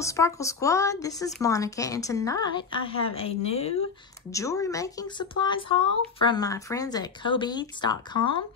Hello Sparkle Squad, this is Monica, and tonight I have a new jewelry making supplies haul from my friends at Cobeads.com.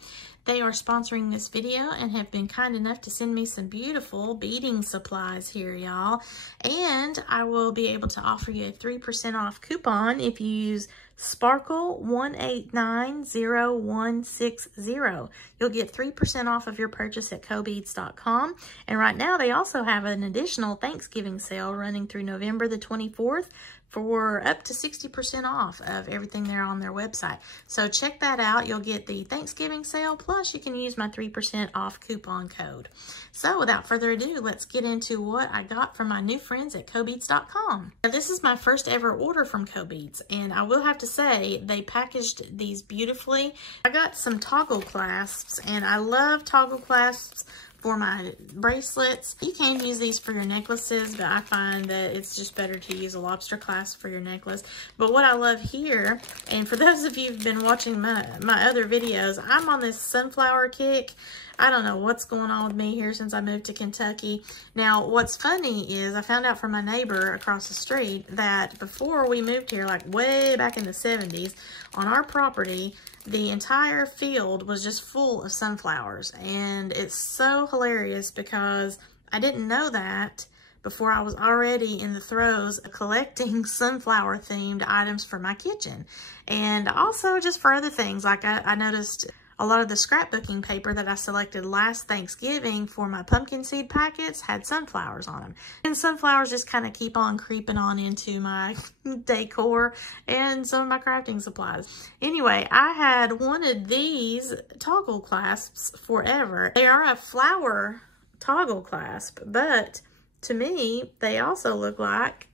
They are sponsoring this video and have been kind enough to send me some beautiful beading supplies here, y'all. And I will be able to offer you a 3% off coupon if you use Sparkle189060. You'll get 3% off of your purchase at Cobeads.com. And right now they also have an additional Thanksgiving sale running through November the 24th for up to 60% off of everything there on their website. So check that out. You'll get the Thanksgiving sale, plus you can use my 3% off coupon code. So without further ado, let's get into what I got from my new friends at Cobeads.com. Now, this is my first ever order from Cobeads, and I will have to say they packaged these beautifully. I got some toggle clasps, and I love toggle clasps for my bracelets. You can use these for your necklaces, but I find that it's just better to use a lobster clasp for your necklace. But what I love here, and for those of you who've been watching my other videos, I'm on this sunflower kick. I don't know what's going on with me here since I moved to Kentucky. Now, what's funny is I found out from my neighbor across the street that before we moved here, like way back in the 70s, on our property, the entire field was just full of sunflowers. And it's so hilarious because I didn't know that before I was already in the throes of collecting sunflower themed items for my kitchen. And also just for other things, like I noticed a lot of the scrapbooking paper that I selected last Thanksgiving for my pumpkin seed packets had sunflowers on them. And sunflowers just kind of keep on creeping on into my decor and some of my crafting supplies. Anyway, I had wanted these toggle clasps forever. They are a flower toggle clasp, but to me, they also look like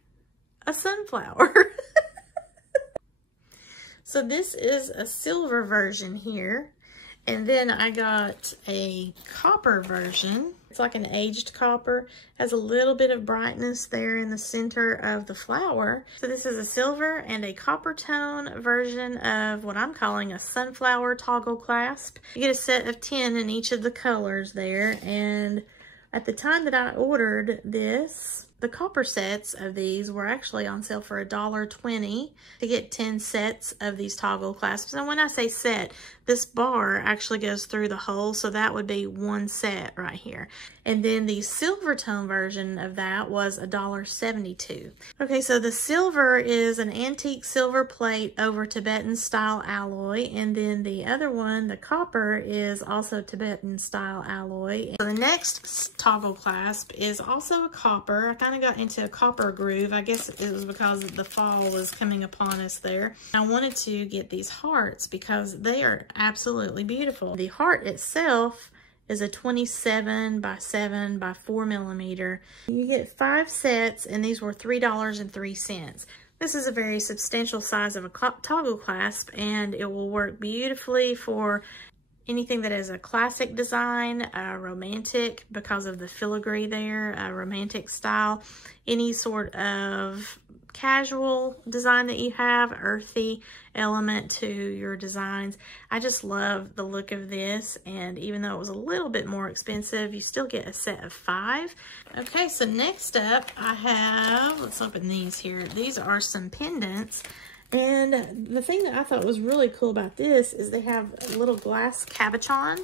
a sunflower. So this is a silver version here. And then I got a copper version. It's like an aged copper. Has a little bit of brightness there in the center of the flower. So this is a silver and a copper tone version of what I'm calling a sunflower toggle clasp. You get a set of 10 in each of the colors there. And at the time that I ordered this, the copper sets of these were actually on sale for $1.20 to get 10 sets of these toggle clasps. And when I say set, this bar actually goes through the hole, so that would be one set right here. And then the silver tone version of that was $1.72. Okay, so the silver is an antique silver plate over Tibetan style alloy, and then the other one, the copper, is also Tibetan style alloy. So the next toggle clasp is also a copper. I kind of got into a copper groove. I guess it was because the fall was coming upon us there. I wanted to get these hearts because they are absolutely beautiful. The heart itself is a 27 by 7 by 4 millimeter. You get 5 sets, and these were $3.03. This is a very substantial size of a toggle clasp, and it will work beautifully for anything that is a classic design, romantic because of the filigree there, romantic style, any sort of casual design that you have, earthy element to your designs. I just love the look of this, and even though it was a little bit more expensive, you still get a set of 5. Okay, so next up I have, let's open these here. These are some pendants. And the thing that I thought was really cool about this is they have a little glass cabochon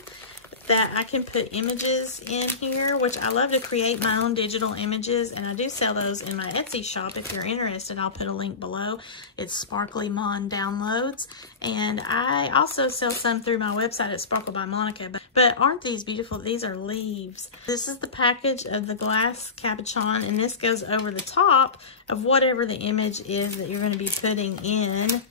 that I can put images in here, which I love to create my own digital images, and I do sell those in my Etsy shop. If you're interested, I'll put a link below. It's Sparkly Mon Downloads, and I also sell some through my website at Sparkle by Monica. But aren't these beautiful? These are leaves. This is the package of the glass cabochon, and this goes over the top of whatever the image is that you're going to be putting in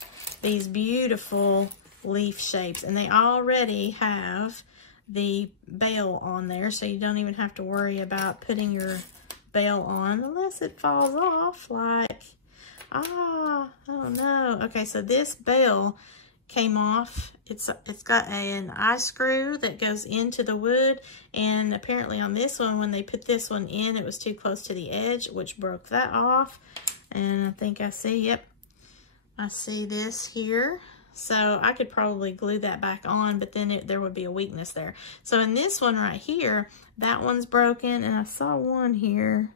these beautiful leaf shapes, and they already have the bail on there, so you don't even have to worry about putting your bail on unless it falls off, like, I don't know. Okay, so this bail came off. It's got an eye screw that goes into the wood, and apparently on this one, when they put this one in, it was too close to the edge, which broke that off. And I think I see, yep, I see this here. So I could probably glue that back on, but then there would be a weakness there. So in this one right here, that one's broken, and I saw one here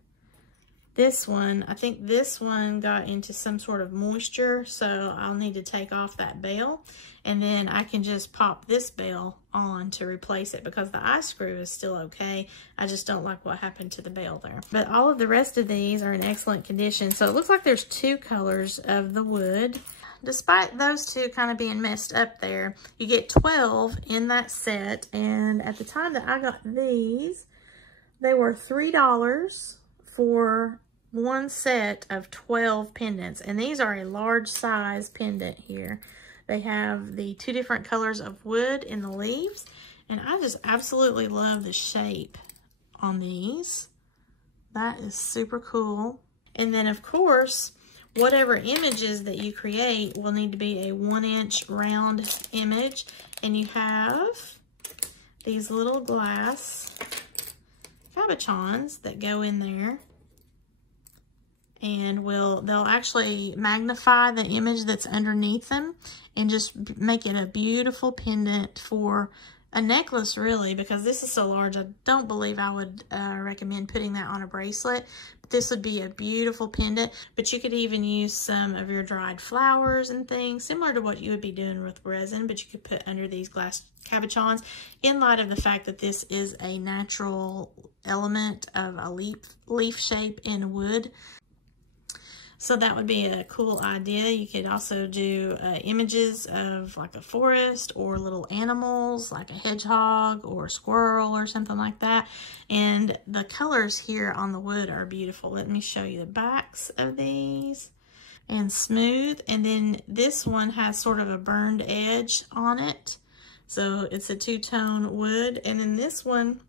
this one, I think this one got into some sort of moisture, so I'll need to take off that bail, and then I can just pop this bail on to replace it because the eye screw is still okay. I just don't like what happened to the bail there. But all of the rest of these are in excellent condition. So it looks like there's 2 colors of the wood. Despite those 2 kind of being messed up there, you get 12 in that set, and at the time that I got these, they were $3 for 1 set of 12 pendants, and these are a large size pendant here. They have the 2 different colors of wood in the leaves, and I just absolutely love the shape on these. That is super cool. And then of course, whatever images that you create will need to be a 1-inch round image, and you have these little glass cabochons that go in there, and they'll actually magnify the image that's underneath them and just make it a beautiful pendant for a necklace, really, because this is so large. I don't believe I would recommend putting that on a bracelet. This would be a beautiful pendant, but you could even use some of your dried flowers and things, similar to what you would be doing with resin, but you could put under these glass cabochons, in light of the fact that this is a natural element of a leaf shape in wood. So that would be a cool idea. You could also do images of like a forest or little animals like a hedgehog or a squirrel or something like that. And the colors here on the wood are beautiful. Let me show you the backs of these. And smooth. And then this one has sort of a burned edge on it. So it's a 2-tone wood. And then this one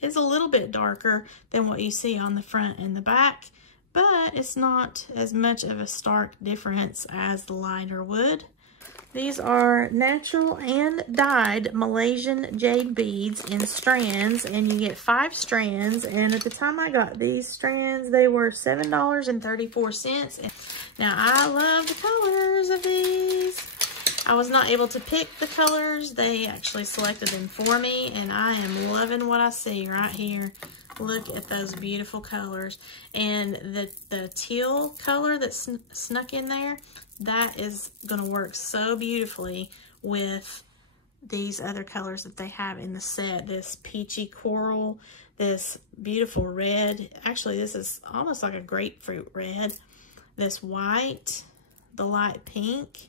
is a little bit darker than what you see on the front and the back, but it's not as much of a stark difference as the lighter wood. These are natural and dyed Malaysian jade beads in strands, and you get 5 strands, and at the time I got these strands, they were $7.34. Now, I love the colors of these. I was not able to pick the colors. They actually selected them for me, and I am loving what I see right here. Look at those beautiful colors. And the teal color that's snuck in there, that is going to work so beautifully with these other colors that they have in the set. This peachy coral, this beautiful red. Actually, this is almost like a grapefruit red. This white, the light pink.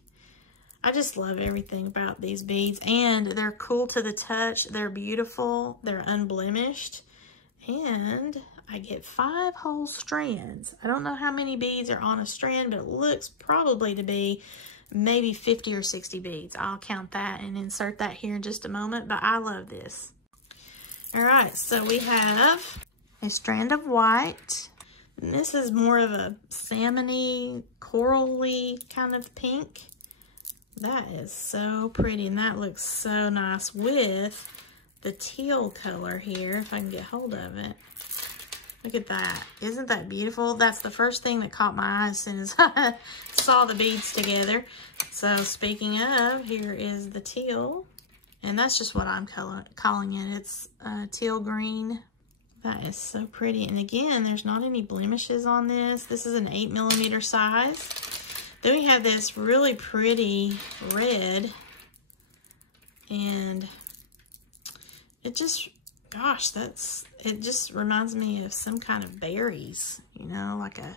I just love everything about these beads, and they're cool to the touch. They're beautiful. They're unblemished. And I get 5 whole strands. I don't know how many beads are on a strand, but it looks probably to be maybe 50 or 60 beads. I'll count that and insert that here in just a moment, but I love this. All right, so we have a strand of white. And this is more of a salmon-y, coral-y kind of pink. That is so pretty, and that looks so nice with the teal color here, if I can get hold of it. Look at that. Isn't that beautiful? That's the first thing that caught my eye as soon as I saw the beads together. So speaking of, here is the teal. And that's just what I'm calling it. It's teal green. That is so pretty. And again, there's not any blemishes on this. This is an 8mm size. Then we have this really pretty red. And it just, gosh, it just reminds me of some kind of berries, you know, like I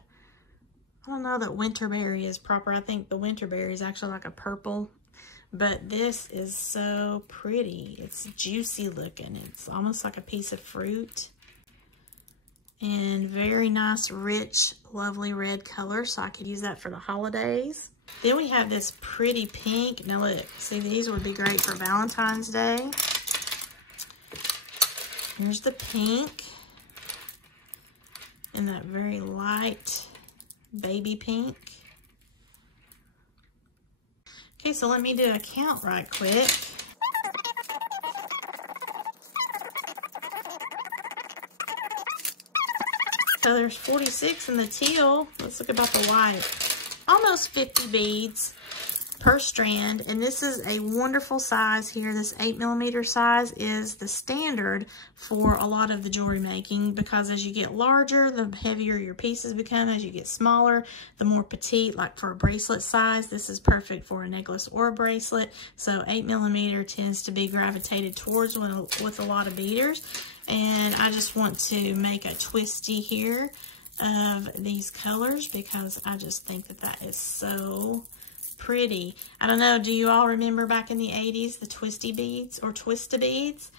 don't know that winterberry is proper. I think the winterberry is actually like a purple, but this is so pretty. It's juicy looking. It's almost like a piece of fruit, and very nice, rich, lovely red color, so I could use that for the holidays. Then we have this pretty pink. Now look, see, these would be great for Valentine's Day. Here's the pink, and that very light baby pink. Okay, so let me do a count right quick. So there's 46 in the teal. Let's look about the white. Almost 50 beads per strand, and this is a wonderful size here. This 8mm size is the standard for a lot of the jewelry making, because as you get larger, the heavier your pieces become. As you get smaller, the more petite, like for a bracelet size, this is perfect for a necklace or a bracelet. So 8mm tends to be gravitated towards with a lot of beaders. And I just want to make a twisty here of these colors because I just think that that is so pretty. I don't know, do you all remember back in the 80s, the Twisty Beads or Twisty Beads?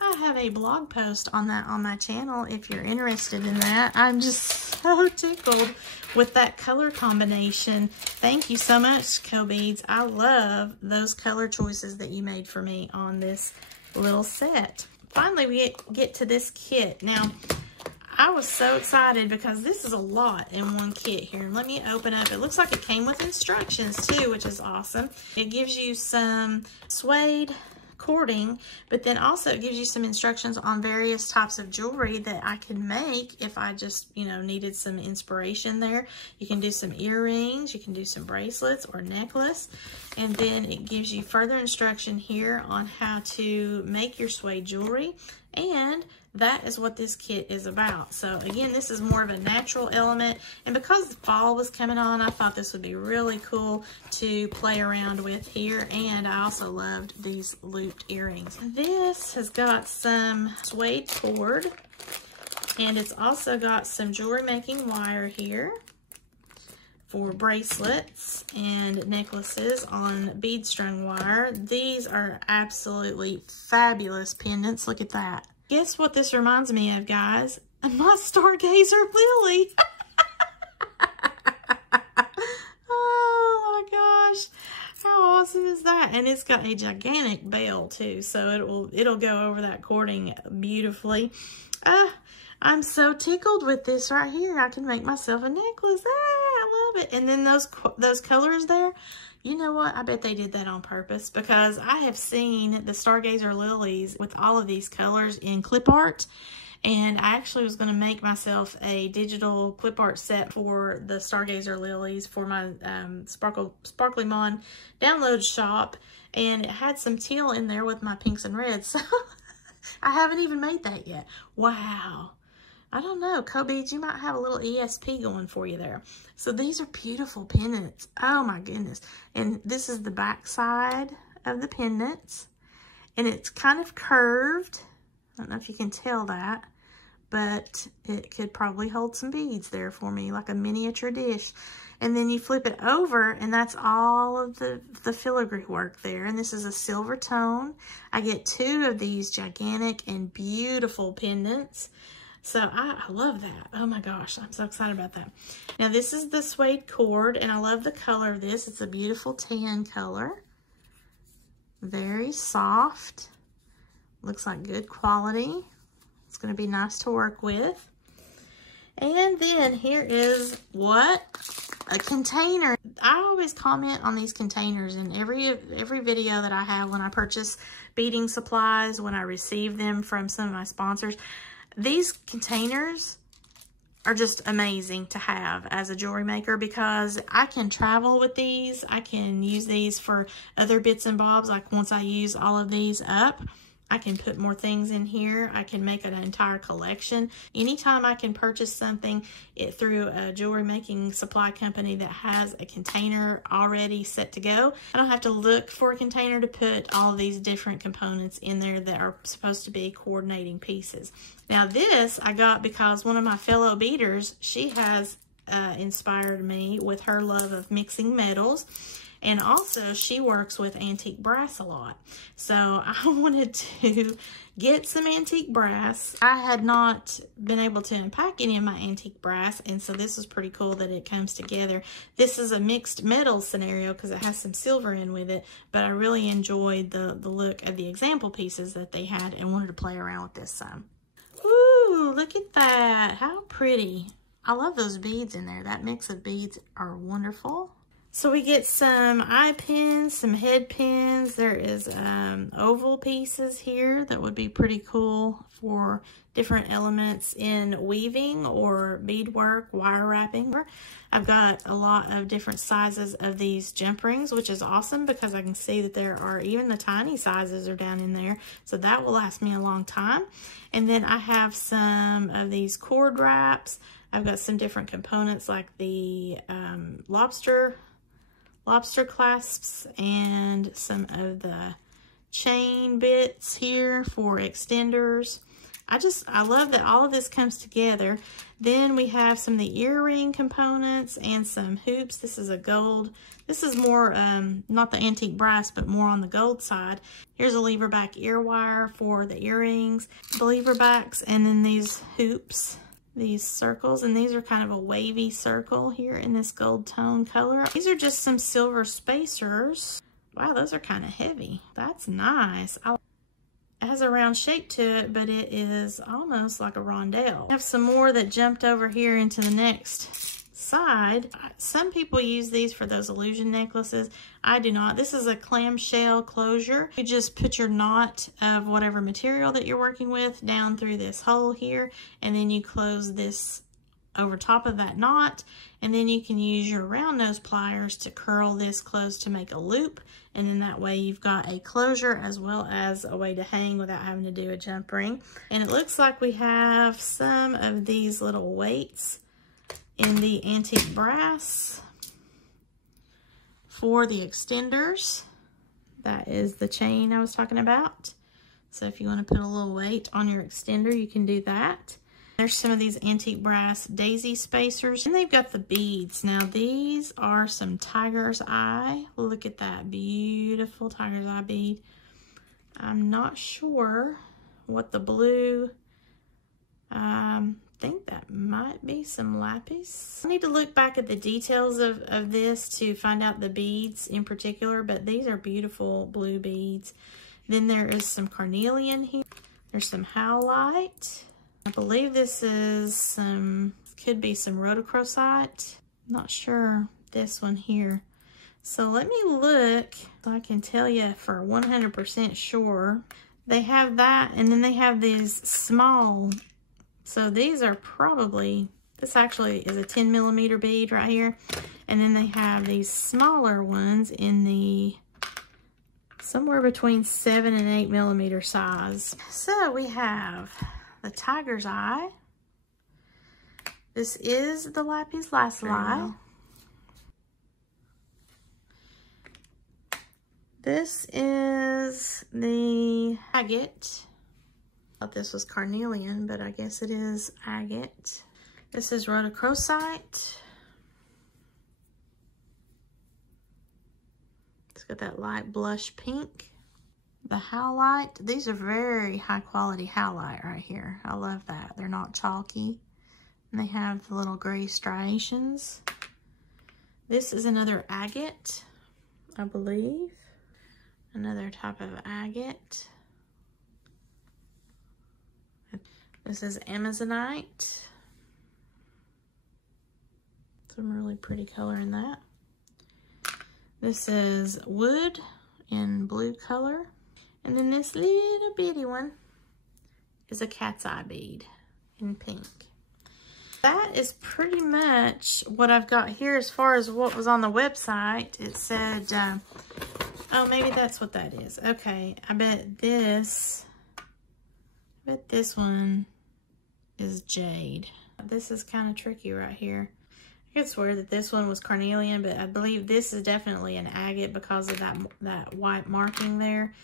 I have a blog post on that on my channel if you're interested in that. I'm just so tickled with that color combination. Thank you so much, Cobeads. I love those color choices that you made for me on this little set. Finally, we get to this kit. Now, I was so excited because this is a lot in one kit here. Let me open up. It looks like it came with instructions too, which is awesome. It gives you some suede cording, but then also it gives you some instructions on various types of jewelry that I can make if I just, you know, needed some inspiration there. You can do some earrings, you can do some bracelets or necklace, and then it gives you further instruction here on how to make your suede jewelry, and that is what this kit is about. So again, this is more of a natural element, and because the fall was coming on, I thought this would be really cool to play around with here. And I also loved these looped earrings. This has got some suede cord, and it's also got some jewelry making wire here for bracelets and necklaces on bead strung wire. These are absolutely fabulous pendants. Look at that. Guess what this reminds me of, guys? My Stargazer Lily. Oh my gosh. How awesome is that? And it's got a gigantic bell too, so it'll go over that cording beautifully. I'm so tickled with this right here. I can make myself a necklace. I love it. And then those colors there, you know what? I bet they did that on purpose, because I have seen the Stargazer lilies with all of these colors in clip art, and I actually was going to make myself a digital clip art set for the Stargazer lilies for my Sparkly Mon download shop, and it had some teal in there with my pinks and reds, so I haven't even made that yet. Wow. I don't know, Cobeads, you might have a little ESP going for you there. So these are beautiful pendants. Oh my goodness. And this is the back side of the pendants. And it's kind of curved. I don't know if you can tell that, but it could probably hold some beads there for me, like a miniature dish. And then you flip it over, and that's all of the filigree work there. And this is a silver tone. I get 2 of these gigantic and beautiful pendants. So I love that. Oh my gosh, I'm so excited about that. Now this is the suede cord, and I love the color of this. It's a beautiful tan color. Very soft. Looks like good quality. It's going to be nice to work with. And then here is what? A container. I always comment on these containers in every video that I have when I purchase beading supplies, when I receive them from some of my sponsors. These containers are just amazing to have as a jewelry maker, because I can travel with these. I can use these for other bits and bobs. Like once I use all of these up, I can put more things in here. I can make an entire collection. Anytime I can purchase something through a jewelry making supply company that has a container already set to go, I don't have to look for a container to put all of these different components in there that are supposed to be coordinating pieces. Now this I got because one of my fellow beaders, she has inspired me with her love of mixing metals. And also, she works with antique brass a lot. So I wanted to get some antique brass. I had not been able to unpack any of my antique brass, and so this is pretty cool that it comes together. This is a mixed metal scenario because it has some silver in with it, but I really enjoyed the look of the example pieces that they had and wanted to play around with this some. Ooh, look at that. How pretty. I love those beads in there. That mix of beads are wonderful. So we get some eye pins, some head pins. There is oval pieces here that would be pretty cool for different elements in weaving or beadwork, wire wrapping. I've got a lot of different sizes of these jump rings, which is awesome because I can see that there are even the tiny sizes are down in there. So that will last me a long time. And then I have some of these cord wraps. I've got some different components like the lobster clasps and some of the chain bits here for extenders. I love that all of this comes together. Then we have some of the earring components and some hoops. This is a gold. This is more, not the antique brass, but more on the gold side. Here's a lever back ear wire for the earrings, the lever backs, and then these hoops, these circles, and these are kind of a wavy circle here in this gold tone color. These are just some silver spacers. Wow, those are kind of heavy. That's nice. It has a round shape to it, but it is almost like a rondelle. I have some more that jumped over here into the next side. Some people use these for those illusion necklaces. I do not. This is a clamshell closure. You just put your knot of whatever material that you're working with down through this hole here, and then you close this over top of that knot, and then you can use your round nose pliers to curl this closed to make a loop, and then that way you've got a closure as well as a way to hang without having to do a jump ring. And it looks like we have some of these little weights in the antique brass for the extenders. That is the chain I was talking about. So if you want to put a little weight on your extender, you can do that. There's some of these antique brass daisy spacers, and they've got the beads. Now these are some tiger's eye. Look at that beautiful tiger's eye bead. I'm not sure what the blue, I think that might be some lapis. I need to look back at the details of this to find out the beads in particular, but these are beautiful blue beads. Then there is some carnelian here. There's some howlite. I believe this is some, could be some rhodochrosite. Not sure this one here. So let me look so I can tell you for 100% sure. They have that, and then they have these small. So these are probably, this actually is a 10 millimeter bead right here. And then they have these smaller ones in the somewhere between 7 and 8 millimeter size. So we have the tiger's eye. This is the lapis lazuli. This is the agate. I thought this was carnelian, but I guess it is agate. This is rhodochrosite. It's got that light blush pink. The howlite, these are very high quality howlite right here. I love that. They're not chalky. And they have the little gray striations. This is another agate, I believe. Another type of agate. This is amazonite. Some really pretty color in that. This is wood in blue color. And then this little bitty one is a cat's eye bead in pink. That is pretty much what I've got here as far as what was on the website. It said, oh, maybe that's what that is. Okay, I bet this one is Jade. This is kind of tricky right here. I could swear that this one was carnelian, but I believe this is definitely an agate because of that white marking there.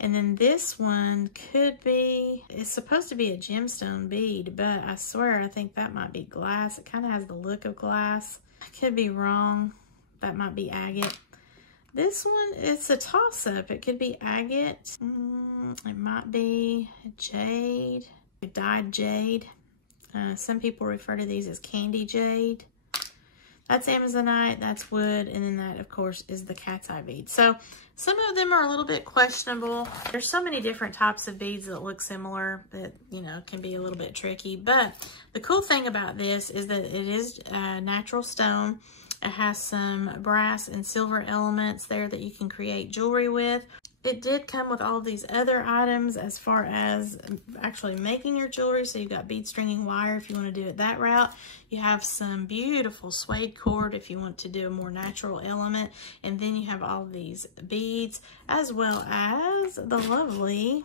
And then this one could be, it's supposed to be a gemstone bead, but I swear I think that might be glass. It kind of has the look of glass. I could be wrong. That might be agate. This one, it's a toss-up. It could be agate. It might be jade, dyed jade. Some people refer to these as candy jade. That's amazonite, that's wood, and then that, of course, is the cat's eye bead. So some of them are a little bit questionable. There's so many different types of beads that look similar that, you know, can be a little bit tricky. But the cool thing about this is that it is natural stone. It has some brass and silver elements there that you can create jewelry with. It did come with all of these other items as far as actually making your jewelry. So you've got bead stringing wire if you want to do it that route. You have some beautiful suede cord if you want to do a more natural element. And then you have all of these beads as well as the lovely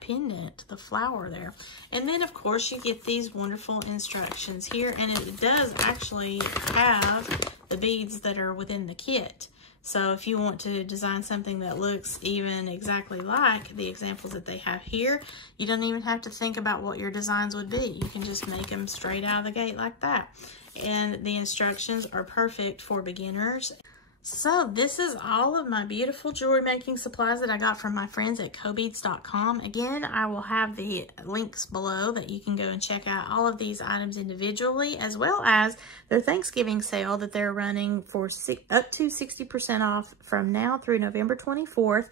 pendant, the flower there. And then of course you get these wonderful instructions here, and it does actually have the beads that are within the kit. So if you want to design something that looks even exactly like the examples that they have here, you don't even have to think about what your designs would be. You can just make them straight out of the gate like that. And the instructions are perfect for beginners. So this is all of my beautiful jewelry making supplies that I got from my friends at Cobeads.com. Again, I will have the links below that you can go and check out all of these items individually, as well as their Thanksgiving sale that they're running for up to 60% off from now through November 24th.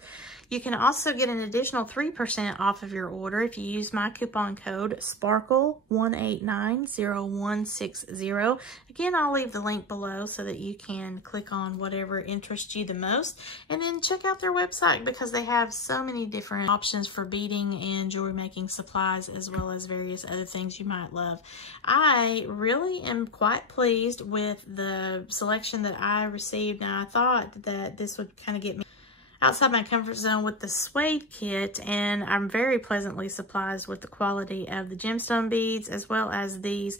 You can also get an additional 3% off of your order if you use my coupon code SPARKLE1890160. Again, I'll leave the link below so that you can click on whatever interests you the most. And then check out their website because they have so many different options for beading and jewelry making supplies, as well as various other things you might love. I really am quite pleased with the selection that I received. Now, I thought that this would kind of get me outside my comfort zone with the suede kit, and I'm very pleasantly surprised with the quality of the gemstone beads as well as these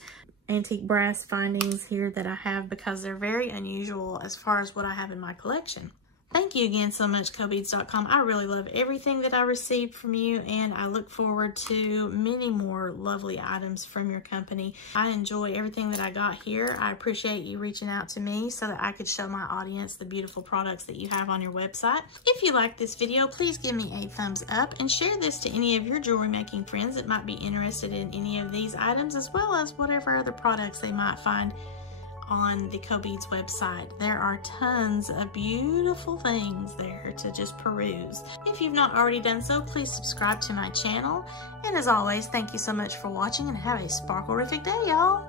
antique brass findings here that I have, because they're very unusual as far as what I have in my collection. Thank you again so much, Cobeads.com. I really love everything that I received from you, and I look forward to many more lovely items from your company. I enjoy everything that I got here. I appreciate you reaching out to me so that I could show my audience the beautiful products that you have on your website. If you like this video, please give me a thumbs up and share this to any of your jewelry making friends that might be interested in any of these items, as well as whatever other products they might find on the Cobeads website. There are tons of beautiful things there to just peruse. If you've not already done so, please subscribe to my channel. And as always, thank you so much for watching, and have a sparkle-rific day, y'all.